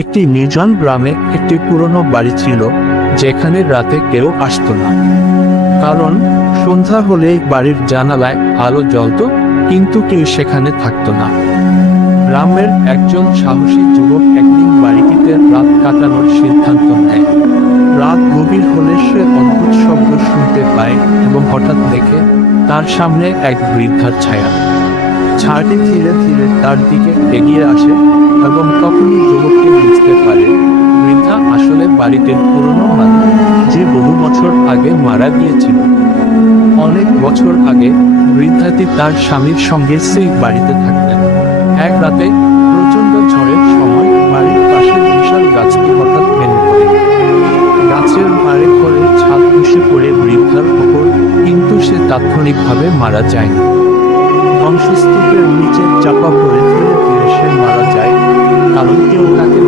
একটি নির্জন গ্রামে একটি পুরনো বাড়ি ছিল, যেখানে রাতে কেউ আসতো না। কারণ সন্ধ্যা হলেই বাড়ির জানালায় আলো জ্বলতো, কিন্তু কেউ সেখানে থাকতো না। গ্রামের একজন সাহসী যুবক একদিন বাড়িটিতে রাত কাটানোর সিদ্ধান্ত নেয়। রাত গভীর হলে সে অদ্ভুত শব্দ শুনতে পায় এবং হঠাৎ দেখে তার সামনে এক বৃদ্ধার ছায়া। ছায়াটি ধীরে ধীরে তার দিকে এগিয়ে আসে এবং তখনই যুবকটি বুঝতে পারে বৃদ্ধা আসলে বাড়িটির পুরনো মালিক, যে বহু বছর আগে মারা গিয়েছিল। অনেক বছর আগে বৃদ্ধাটি তার স্বামীর সঙ্গে সেই বাড়িতে থাকতেন। এক রাতে প্রচণ্ড ঝড়ের সময় বাড়ির পাশের বিশাল গাছটি হঠাৎ ভেঙে পড়ে। গাছের ভারে করে ছাদ ধসে পড়ে বৃদ্ধার ওপর, কিন্তু সে তাৎক্ষণিকভাবে মারা যায়নি। ধ্বংসস্তূপের নিচে চাপা পড়ে ধীরে ধীরে সে মারা যায়, কারণ কেউ তাকে